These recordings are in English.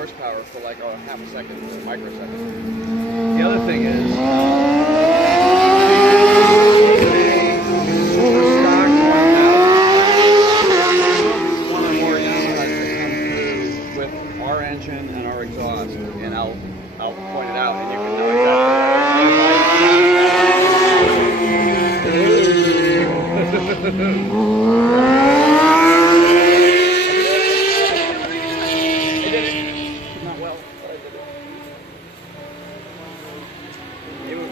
horsepower for like a half a second, just a microsecond. The other thing is, super stock 1000, one or more Yamahas that come through with our engine and our exhaust, and I'll point it out, and you can know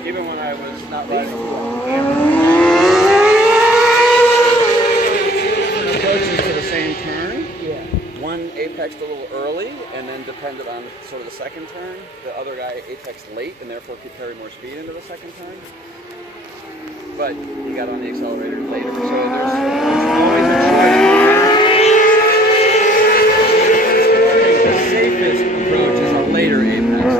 even when I was not riding approaches to the same turn. Yeah. One apexed a little early and then depended on sort of the second turn. The other guy apexed late and therefore could carry more speed into the second turn. But he got on the accelerator later, so there's always a choice. The safest approach is a later apex.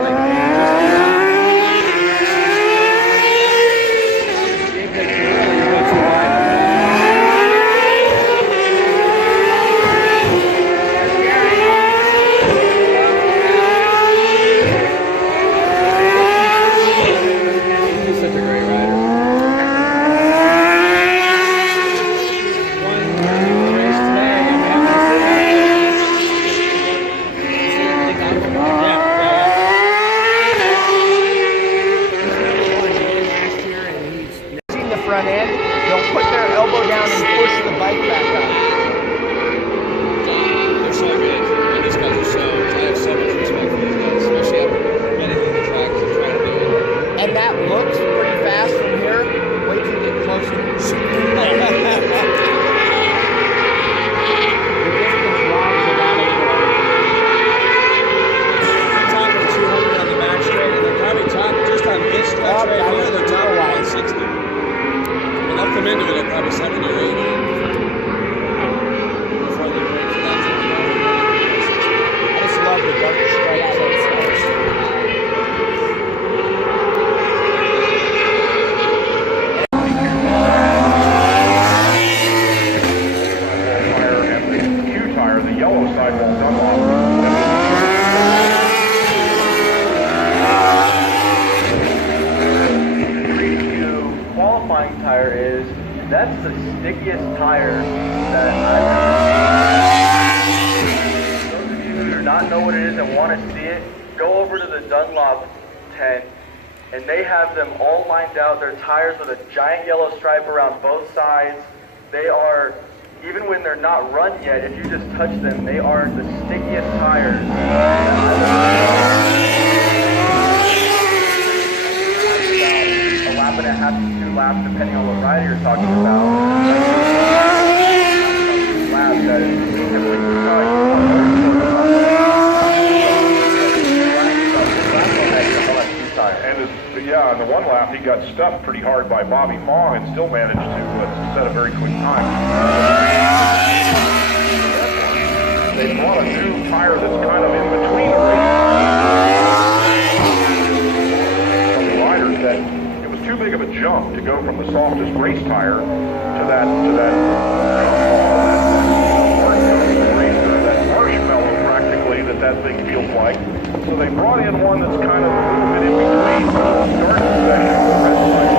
Front end, they'll put their elbow down and push the bike back up. They're so good. And these guys are so, I have so much respect for these guys, especially after getting on the tracks and trying to do it. And that looks pretty fast from here. Wait till you get close to it. The distance robs it out of They're top of 200 on the back straight, and they're probably top just on this stretch right here, they're top of 160. I'll come into it at probably 70 or 80 before they break for that. I just love the dark stripes. And the Q tire, the yellow sidewall Dunlop. Qualifying tire is, that's the stickiest tire that I've ever seen. Those of you who do not know what it is and want to see it, go over to the Dunlop tent and they have them all lined out. They're tires with a giant yellow stripe around both sides. They are, even when they're not run yet, if you just touch them, they are the stickiest tires. A lap and a half to 2 laps, depending on what rider you're talking about. Laps that is yeah, on the one lap he got stuffed pretty hard by Bobby Fong and still managed to set a very quick time. They brought a new tire that's kind of in between the riders that it was too big of a jump to go from the softest race tire to that marshmallow practically that thing feels like. So they brought in one that's kind of a little bit in between the start section of the red tire.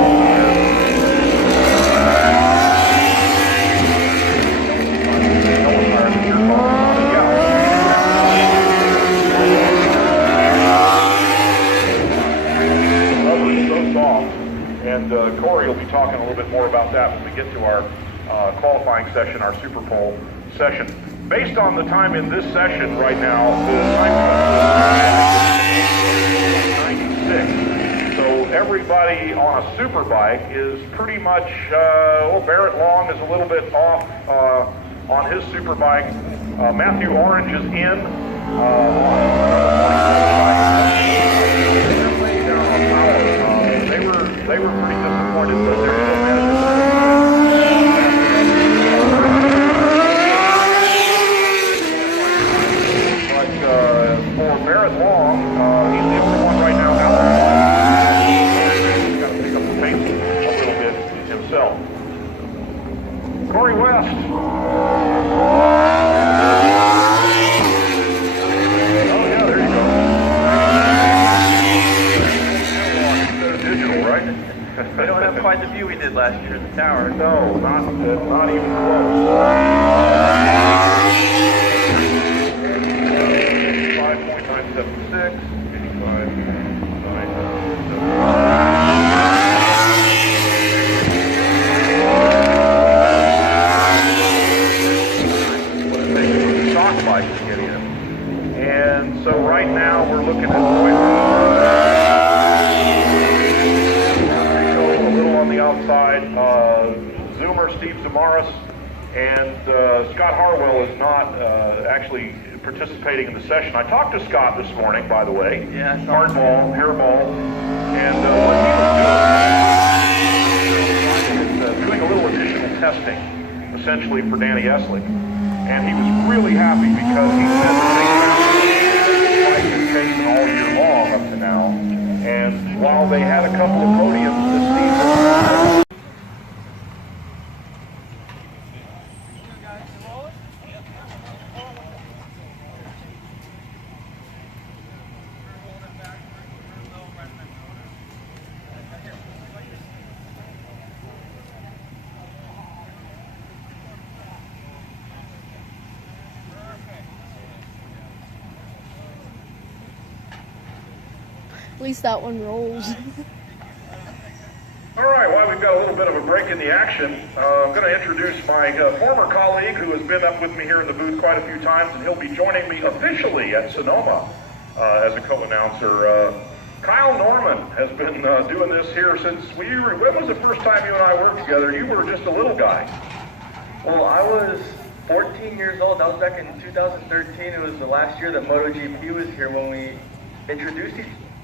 And Corey will be talking a little bit more about that when we get to our qualifying session, our Super Pole session. Based on the time in this session right now, the time is 96. So everybody on a super bike is pretty much, well, Barrett Long is a little bit off on his super bike. Matthew Orange is in. They were pretty disappointed that they're still managing. But for Barrett Long, he's the only one right now out there. He's got to pick up the pace a little bit himself. Corey West. Oh yeah, there you tower. No, not even close. 85.976, 85.976. What it takes for the stock bike to get in. And so right now we're looking at a little on the outside. Zoomer, Steve Zamaris, and Scott Harwell is not actually participating in the session. I talked to Scott this morning, by the way. Yeah, hardball, hairball, and what he was doing is doing a little additional testing, essentially for Danny Eslick. And he was really happy because he said that they been chasing all year long up to now. And while they had a couple of podiums this season, At least that one rolls. all right, well, we've got a little bit of a break in the action. I'm going to introduce my former colleague who has been up with me here in the booth quite a few times, and he'll be joining me officially at Sonoma as a co-announcer. Kyle Norman has been doing this here since when was the first time you and I worked together? You were just a little guy. Well, I was 14 years old. That was back in 2013. It was the last year that MotoGP was here when we introduced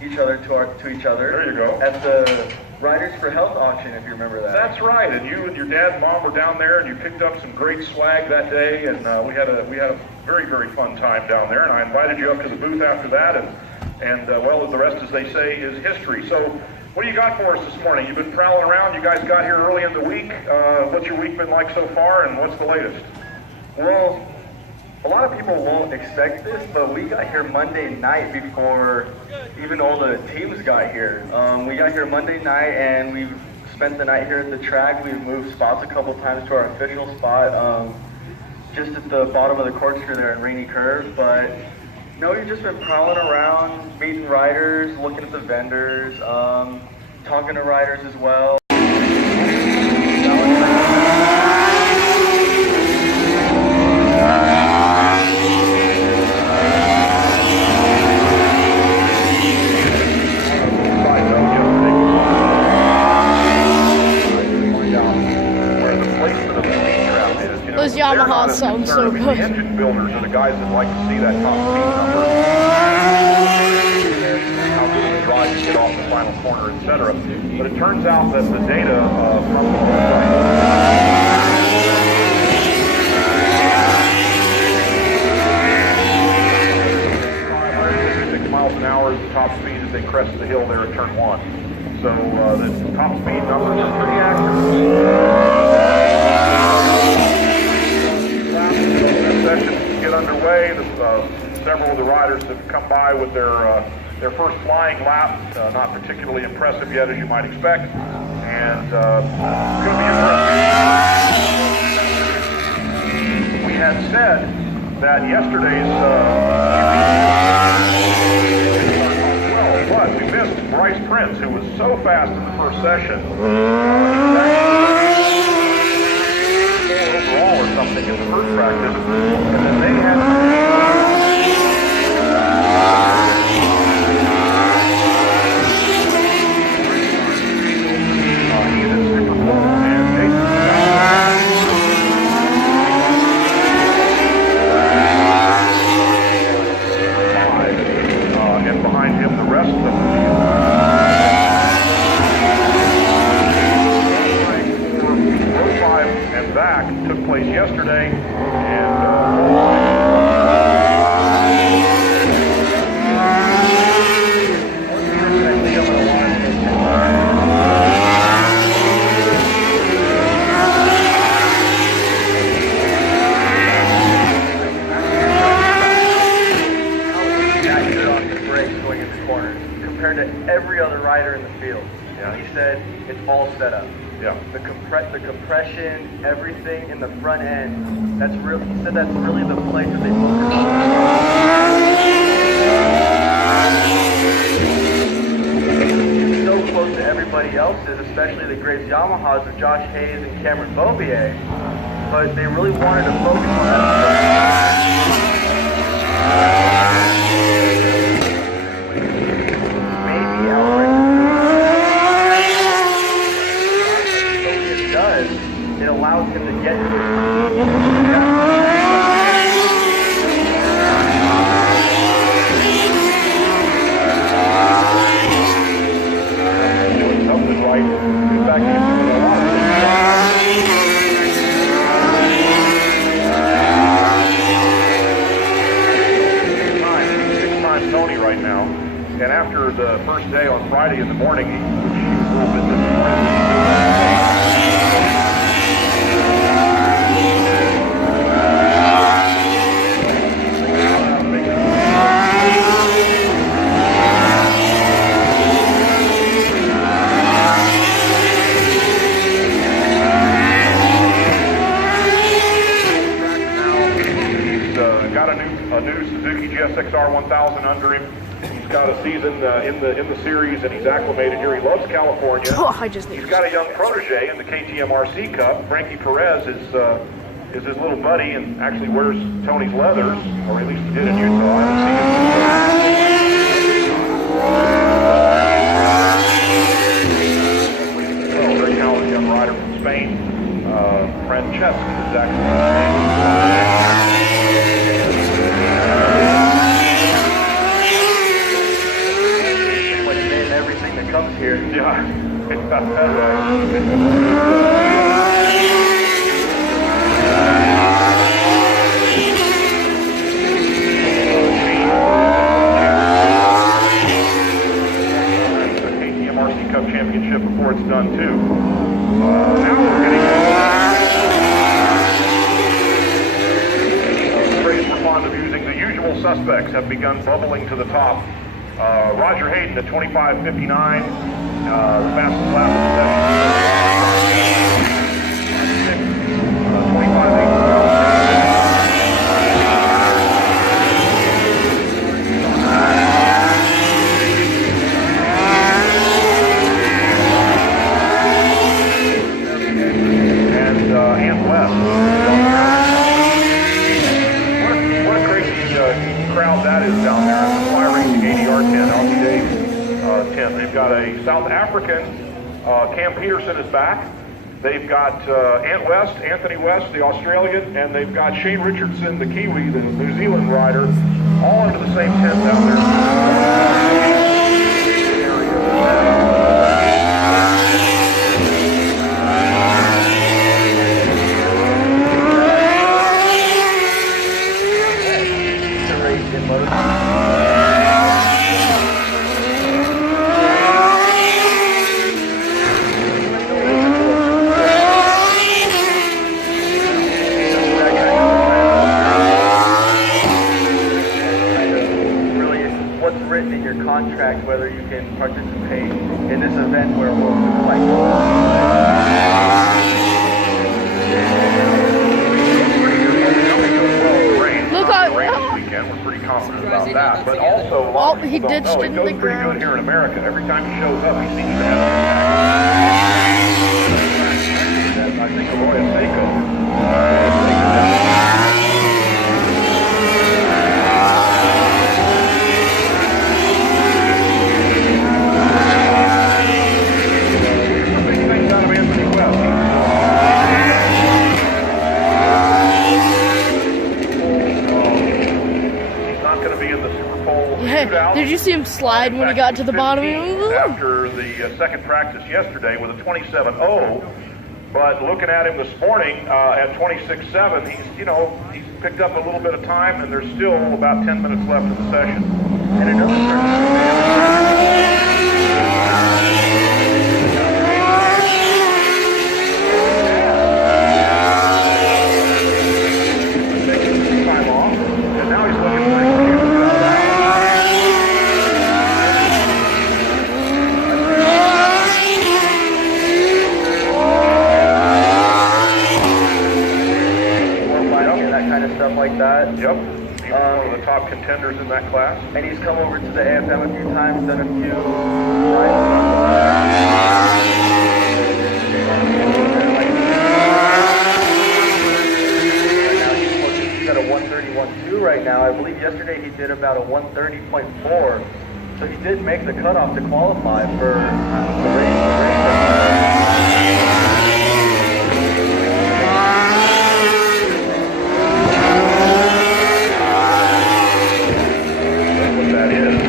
each other to each other. There you go. At the Riders for Health auction, if you remember that. That's right, and you and your dad and mom were down there, and you picked up some great swag that day, and we had a very, very fun time down there. And I invited you up to the booth after that, and well, the rest, as they say, is history. So, what do you got for us this morning? You've been prowling around. You guys got here early in the week. What's your week been like so far, and what's the latest? Well, a lot of people won't expect this, but we got here Monday night before even all the teams got here. We got here Monday night, and we spent the night here at the track. We've moved spots a couple times to our official spot, just at the bottom of the corkscrew there in Rainy Curve. But no, we've just been prowling around, meeting riders, looking at the vendors, talking to riders as well. Those Yamaha sound so good. The engine builders are the guys that like to see that top speed number. How good of a drive to get off the final corner, etc. But it turns out that the data from the miles an hour is the top speed as they crest the hill there at turn 1. So the top speed numbers are pretty accurate. Session get underway. Several of the riders have come by with their first flying lap. Not particularly impressive yet, as you might expect. And it's going to be interesting. We had said that yesterday's but we missed Bryce Prince, who was so fast in the first session. Overall or something in the first practice, and then they had he's in Super Bowl, and Jason and behind him the rest of the field. And back took place yesterday, and going into corners compared to every other rider in the field. He said it's all set up. Yeah. The compression, everything in the front end. That's really, he said that's really the place that they focus on. He's so close to everybody else's, especially the great Yamahas of Josh Hayes and Cameron Beaubier. But they really wanted to focus on that. Maybe outright. It does. It allows him to get to it. Doing something right. In fact, he's doing a lot of six-time Tony right now. And after the first day on Friday in the morning, he was a little bit disappointed. A new Suzuki GSX-R 1000 under him. He's got a season in the series, and he's acclimated here. He loves California. Oh, He's got a young protege in the KTM RC Cup. Frankie Perez is his little buddy, and actually wears Tony's leathers, or at least he did in Utah. I haven't seen him. Well, very talented young rider from Spain. Francesca is actually his name. Everything that comes here. Yeah, it's not that right. The KTM RC Cup Championship before it's done too. Now we're getting the phrase we're fond of using. The usual suspects have begun bubbling to the top. Roger Hayden at 25:59, the fastest lap of the session. 25:8. And Ant West. What a crazy crowd that is down there at the Fly Racing ADR tent, Aussie Days tent. They've got a South African, Cam Peterson is back. They've got Anthony West, the Australian, and they've got Shane Richardson, the Kiwi, the New Zealand rider, all under the same tent down there. Contract whether you can participate in this event where we'll like look at weekend. We're pretty confident about that. But also, a lot of he people don't ditched know, it it in goes the pretty ground. good here in America. Every time he shows up, he seems to have an impact. I think Laguna Seca. Did you see him slide when he got to the bottom? After the second practice yesterday with a 27.0, but looking at him this morning at 26.7, he's picked up a little bit of time, and there's still about 10 minutes left of the session. And another time off, and now he's looking pretty cute. kind of stuff like that. Yep. He was one of the top contenders in that class. And he's come over to the AFM a few times, done a few he's at a 131.2 right now. I believe yesterday he did about a 130.4. So he did make the cutoff to qualify for the race. What that is.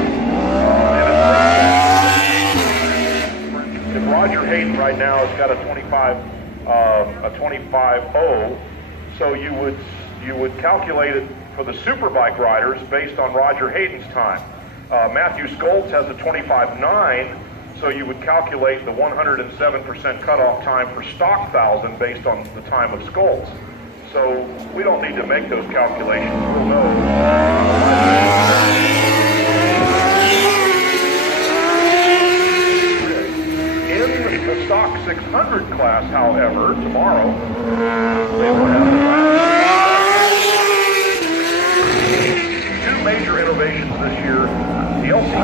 And Roger Hayden right now has got a 25.0. So you would calculate it for the superbike riders based on Roger Hayden's time. Matthew Skoltz has a 25.9, so you would calculate the 107% cutoff time for stock 1,000 based on the time of Skoltz. So we don't need to make those calculations. We'll know. In the stock 600 class, however, tomorrow, they will have two major innovations this year. The LCQ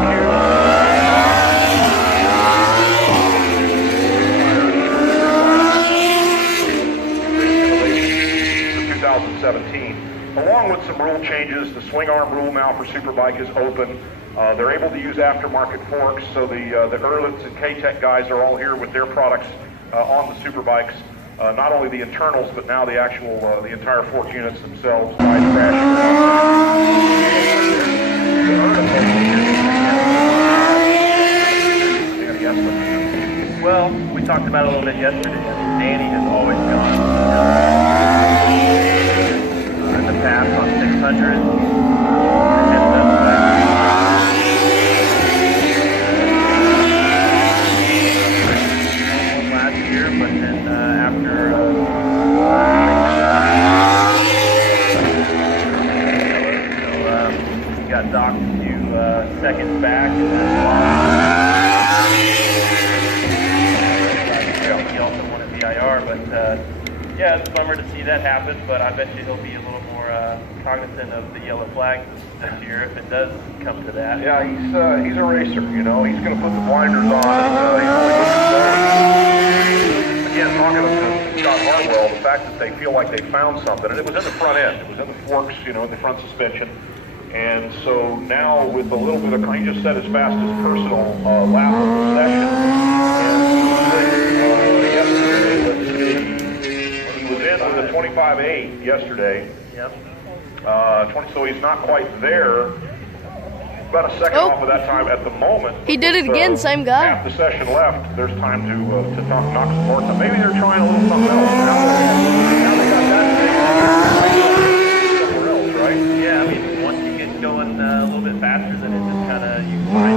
for 2017, along with some rule changes. The swing arm rule now for Superbike is open. They're able to use aftermarket forks, so the Erlitz and K-Tech guys are all here with their products on the Superbikes. Not only the internals, but now the actual, the entire fork units themselves. Well, we talked about it a little bit yesterday. I mean, Danny has always gone in the past on 600. Last year, but then after he got docked a few seconds back. But yeah, it's a bummer to see that happen, but I bet you he'll be a little more cognizant of the yellow flag this year if it does come to that. Yeah, he's a racer, you know. He's going to put the blinders on. And, again, talking to Scott Hartwell, the fact that they feel like they found something, and it was in the front end. It was in the forks, you know, in the front suspension. And so now with a little bit of, he just set his fastest personal lap of the session. He was in with a 25.8 yesterday. Yep. So he's not quite there. About a second off of that time at the moment. He did it again, same guy. Half the session left. There's time to knock some more time. Maybe they're trying a little something else. Now they got that thing somewhere else, right? Yeah, I mean, once you get going a little bit faster, then it just kind of, you find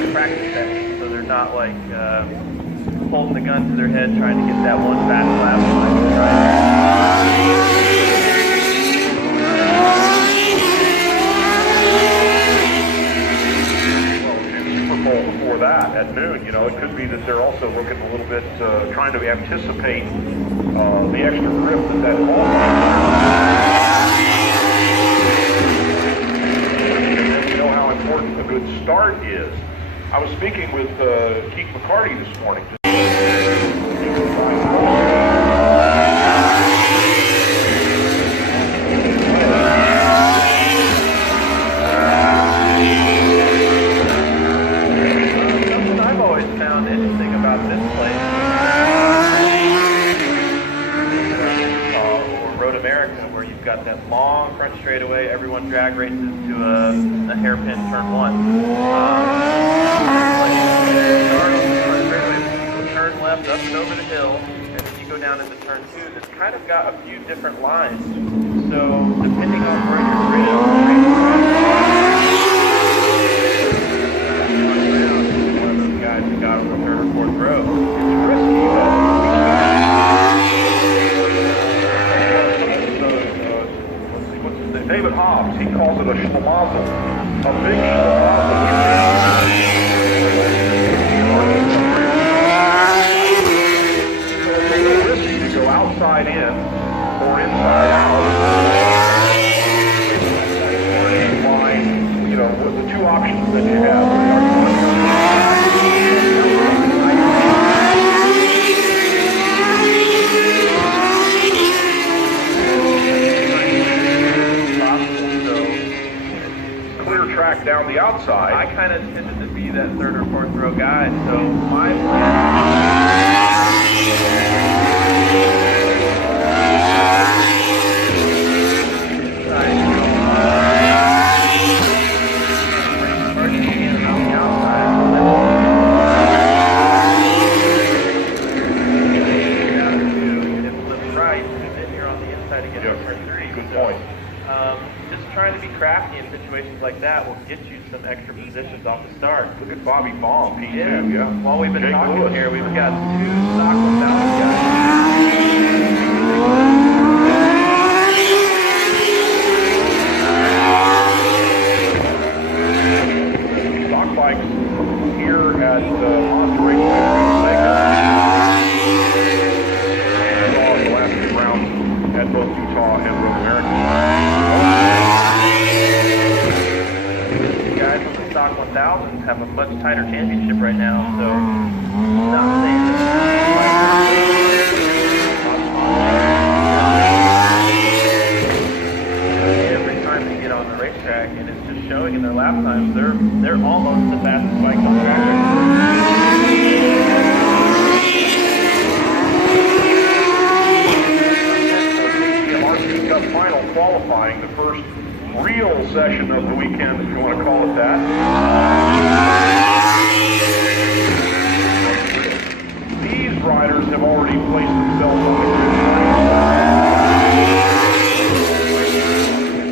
the practice session, so they're not like holding the gun to their head trying to get that one fast lap. Super Bowl before that at noon, you know, it could be that they're also looking a little bit, trying to anticipate the extra grip that ball. You know how important a good start is. I was speaking with Keith McCarty this morning. Something I've always found interesting about this place, or Road America, where you've got that long front straightaway, everyone drag races to a hairpin turn one. Turn left up and over the hill, and then you go down into turn two. That's kind of got a few different lines. So depending on where you're graded on the one of those guys who got on the third or fourth row. It's risky, What's his name? David Hobbs, he calls it a schlemazel. A big schlemazel. It's a little risky to go out outside in or inside out. Line, you know, with the two options that you have. Track down the outside. I kind of tended to be that third or fourth row guy, so my trying to be crafty in situations like that will get you some extra positions off the start. Look at Bobby Baum, P2, yeah. While we've been Jake talking Lewis. here, we've got two stock 1000 guys. Stock bikes here at Monterey saw the last 2 rounds at both Utah and Road American. Guys with the stock 1000s have a much tighter championship right now, so not saying every time they get on the racetrack, and it's just showing in their lap times, they're almost the fastest bikes on the track. Cup final qualifying, the first real session of the weekend, if you want to call it that. These riders have already placed themselves on the grid.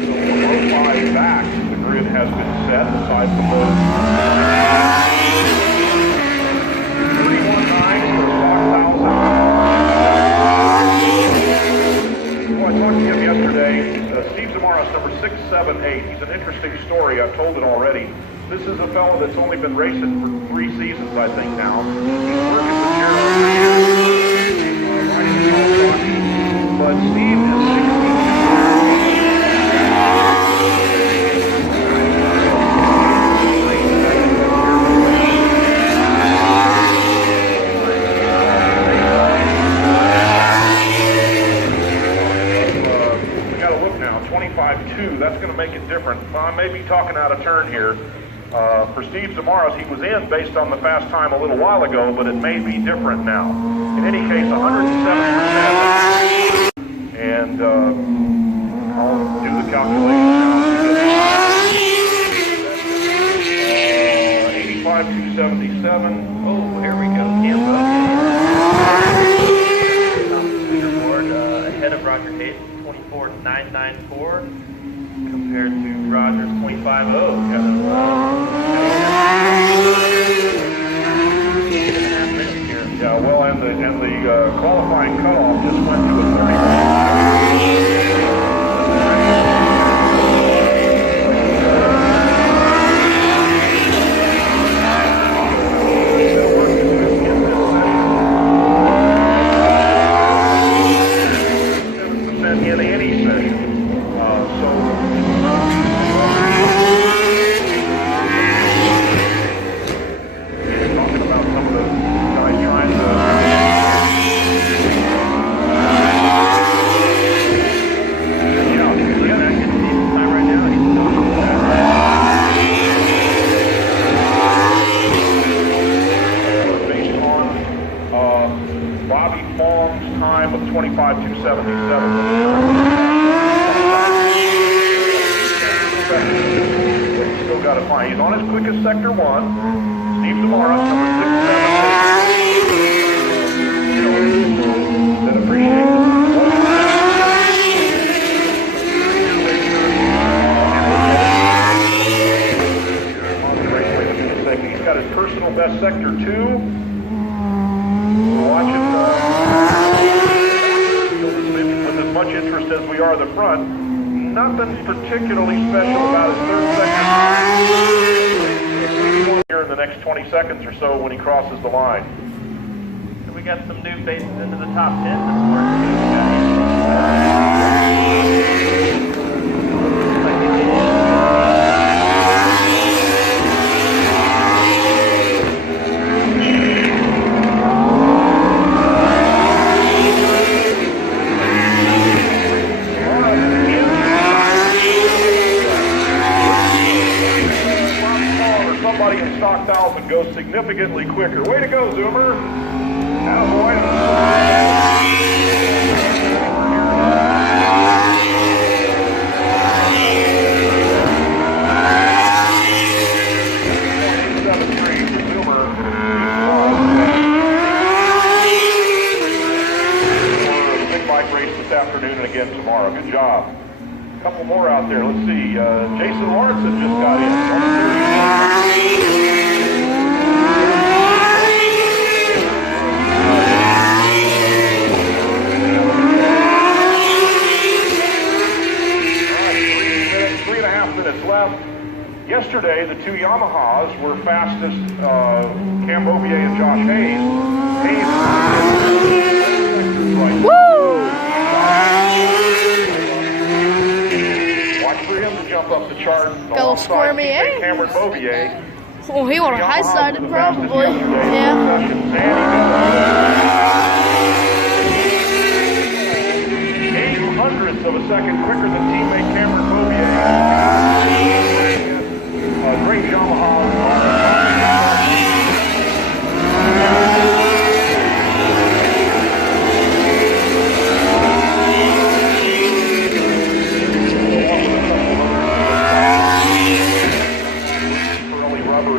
So the low back, the grid has been set aside from those. 31.9 for stock 1000. Well, I talked to him yesterday. Steve Zamaras, number 678. He's an interesting story. I've told it already. This is a fellow that's only been racing for 3 seasons, I think, now. He's working with Gerald, riding the Kawasaki. But Steve is 16. That's going to make it different. Well, I may be talking out of turn here. For Steve Zamaras, he was in based on the fast time a little while ago, but it may be different now. In any case, 107%. And I'll do the calculation now. 85,277. Oh, here we go. Cambo. Leaderboard ahead of Roger Hayes, 24,994. Compared to Rogers 25.0. Yeah, well, and the qualifying cutoff just went to a 30. In any session. Talking about some of the guys trying to based on Bobby Fong's time of 25,277. Still got to find. He's on his quickest sector 1. Steve Zamaras, number 677. You know, that appreciate it. He's got his personal best sector 2. We're watching with as much interest as we are the front. Nothing particularly special about his third sector. Here in the next 20 seconds or so when he crosses the line. So we got some new faces into the top 10 this morning. significantly quicker. Way to go, Zoomer. Attaboy. 7.3 for Zoomer. For the big bike race this afternoon and again tomorrow. Good job. A couple more out there. Let's see. Jason Lawrenson just got in. 3.5 minutes left. Yesterday, the two Yamahas were fastest, Cam Beaubier and Josh Hayes. Woo! Watch for him to jump up the chart. Got a little squirmy, eh? Cameron Beaubier. Oh, he would have high-sided probably. Yeah. 0.08 of a second quicker than teammate Cameron Beaubier. Great Yamaha.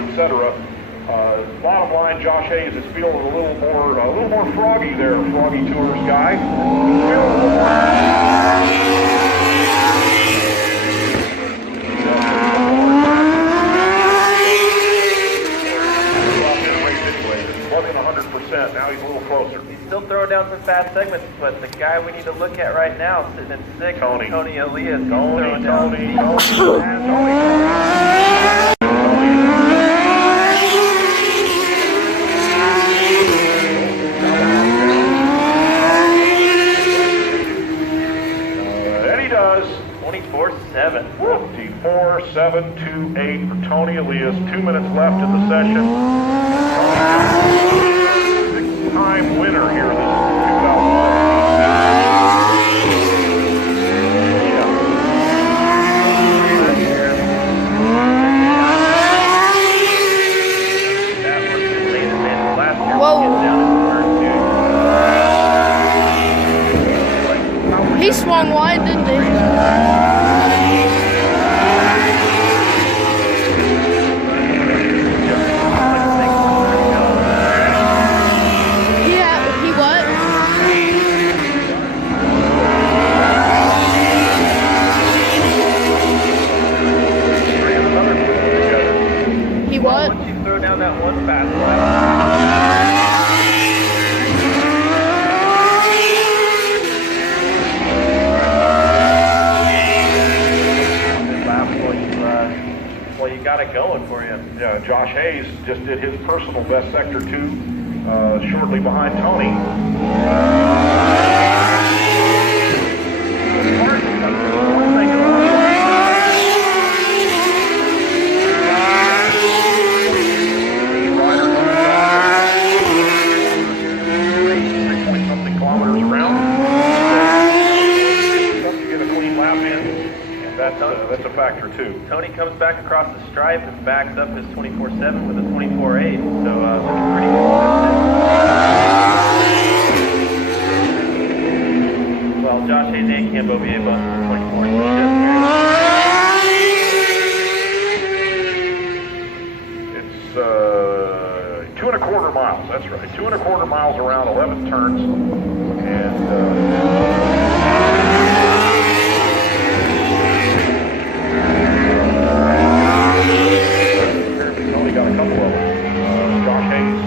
Etc. Bottom line, Josh Hayes is feeling a little more froggy there, Froggy Tours guy. Wasn't 100%. Now he's a little closer. He's still throwing down some fast segments, but the guy we need to look at right now, sitting in sixth, Tony Elias. Tony. Eddie does. 24-7. 24-7-2-8 for Tony Elias. 2 minutes left in the session. Six-time winner here this 2017. Whoa. He swung wide, didn't he? Going for you. Yeah, Josh Hayes just did his personal best sector 2, shortly behind Tony. Something kilometers around. Tough to get a clean lap in. That's a factor too. Tony comes back across the stripe and backs up his 24-7 with a 24-8. So looking pretty consistent. Well, Josh Hayes and Cam Beaubier both 24-7. It's 2.25 miles. That's right. 2.25 miles around, 11 turns, and. Tony got a couple of them. Josh Hayes.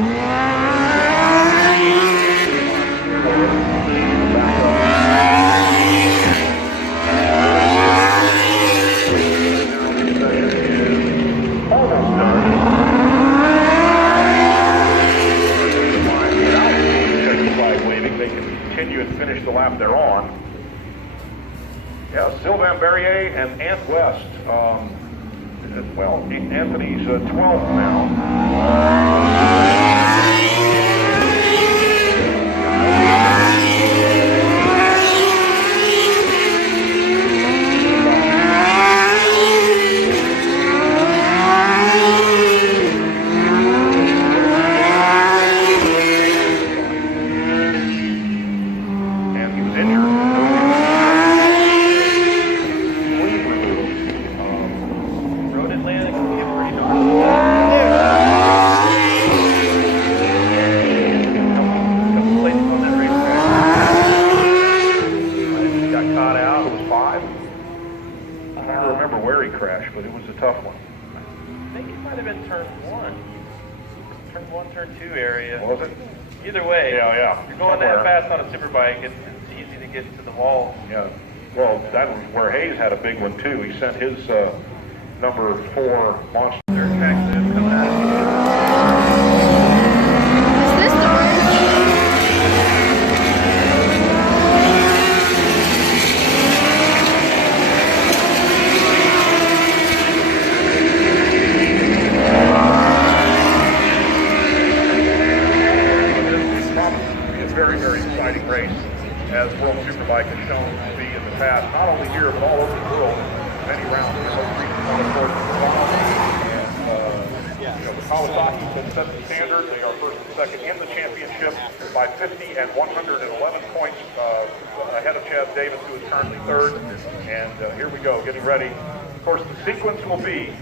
Almost done. Waving, they can continue and finish the lap they're on. Yeah, Sylvain Berrier and Ant West. Well, Anthony's 12th now. crash, but it was a tough one. I think it might have been turn 1. Turn 1, turn 2 area. Was it? Either way, Yeah. if you're going that fast on a super bike, it's easy to get to the wall. Yeah. Well, that was where Hayes had a big one too. He sent his number 4 monster. Dirt tracks is coming out. Is this the bridge? Very, very exciting race, as World Superbike has shown to be in the past, not only here, but all over the world. Many rounds. The Kawasaki has set the standard. They are first and second in the championship by 50 and 111 points ahead of Chaz Davis, who is currently third. And here we go, getting ready. Of course, the sequence will be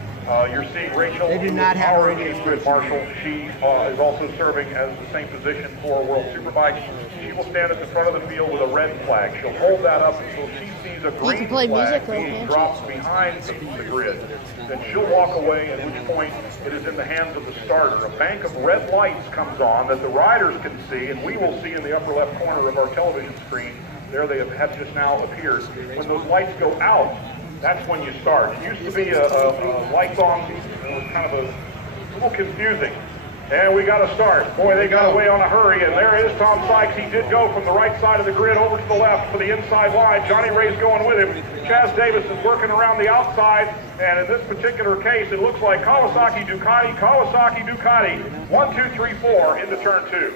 you're seeing Rachel, They do not have our a radio chief grid marshal. She is also serving as the same position for World Superbike. She will stand at the front of the field with a red flag. She'll hold that up until she sees a green can play flag music, though, being can't dropped behind the grid. Then she'll walk away, at which point it is in the hands of the starter. A bank of red lights comes on that the riders can see, and we will see in the upper left corner of our television screen. There they have just now appeared. When those lights go out, that's when you start. It used to be a lights on, kind of a little confusing. And we got to start. Boy, they got away on a hurry, and there is Tom Sykes. He did go from the right side of the grid over to the left for the inside line. Johnny Ray's going with him. Chaz Davis is working around the outside, and in this particular case, it looks like Kawasaki, Ducati, 1, 2, 3, 4 into turn 2.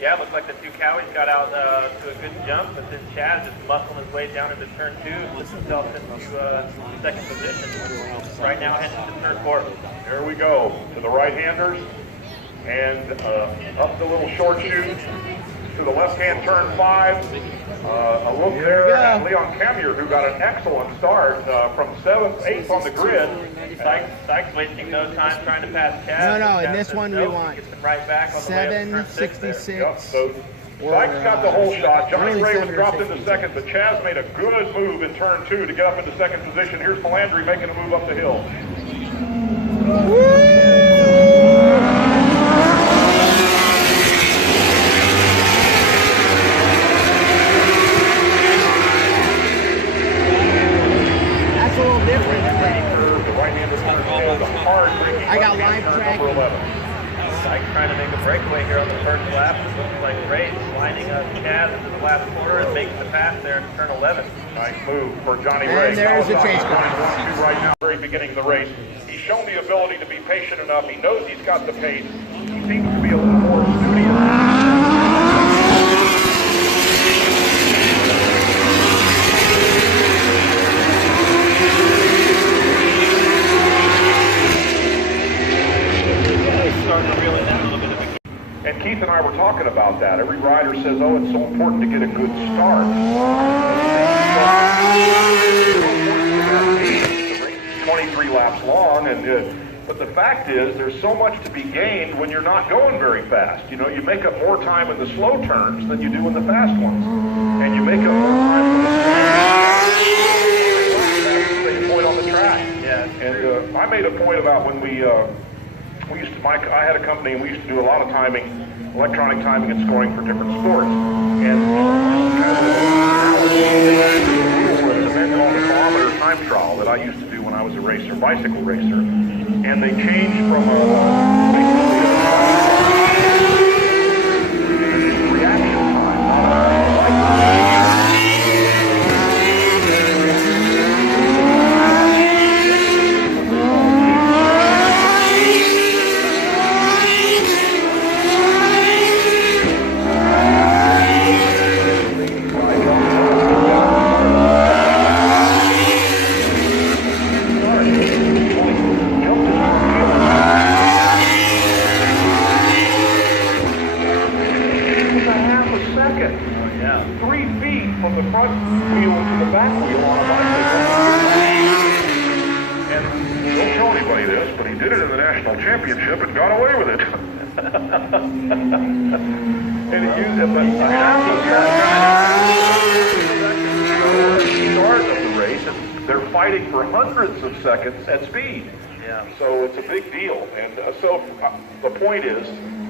Yeah, it looks like the two Cowies got out to a good jump, but then Chaz is muscling his way down into turn 2 and puts himself into second position. Right now heading to turn 4. There we go to the right-handers, and up the little short chute to the left-hand turn 5. A look there at Leon Camier, who got an excellent start from 7th, 8th on the grid. Sykes wasting no time trying to pass Chaz. No, in this one we want Gets him right back on the way up to turn 6 there. 766. Yep, so Sykes got the whole shot. Johnny Ray was dropped into second, but Chaz made a good move in turn 2 to get up into second position. Here's Melandri making a move up the hill. That's a little different. The right-hander the hard I got line track. number 11. Sykes trying to make a breakaway here on the first lap. It looks like Ray's lining up Chaz into the last corner and making the pass there in turn 11. Nice move for Johnny And Ray. there's the chase car. 1-2 right now, very beginning of the race. He's shown the ability to be patient enough. He knows he's got the pace. He seems to be a little more studious. And Keith and I were talking about that. Every rider says, oh, it's so important to get a good start. The race is 23 laps long, but the fact is there's so much to be gained when you're not going very fast. You know, you make up more time in the slow turns than you do in the fast ones. And you make up more time in the point on the track. Yeah, and I made a point about when we used to, I had a company and we used to do a lot of timing, electronic timing and scoring for different sports. And depending on the kilometer time trial that I used to do when I was a racer, bicycle racer. And they changed from reaction time. From the front wheel to the back wheel on a bicycle. And don't tell anybody this, but he did it in the national championship and got away with it. And he used it, but half the start of the race, and they're fighting for hundreds of seconds at speed. Yeah. So it's a big deal. And so the point is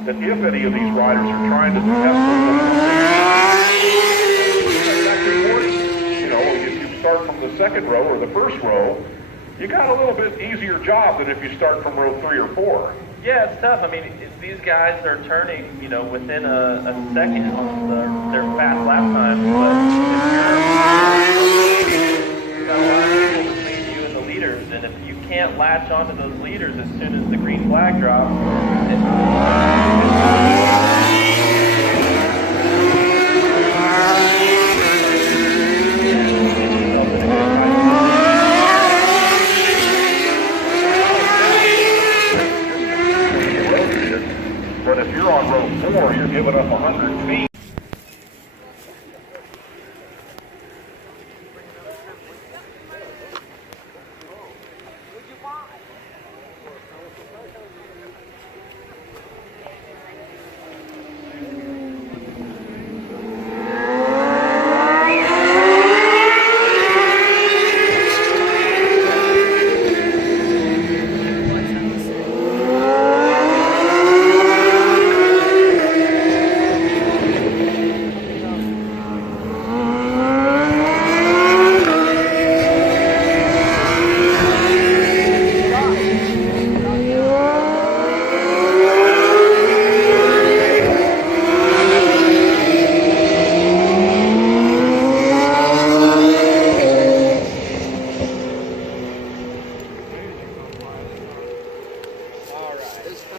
that if any of these riders are trying to test that's actually important. You know, if you start from the second row or the first row, you got a little bit easier job than if you start from row 3 or 4. Yeah, it's tough. I mean, these guys are turning, you know, within a second on their fast lap time. But if you've got a lot of people between you and the leaders, and if you can't latch onto those leaders as soon as the green flag drops, But if you're on row 4, you're giving up a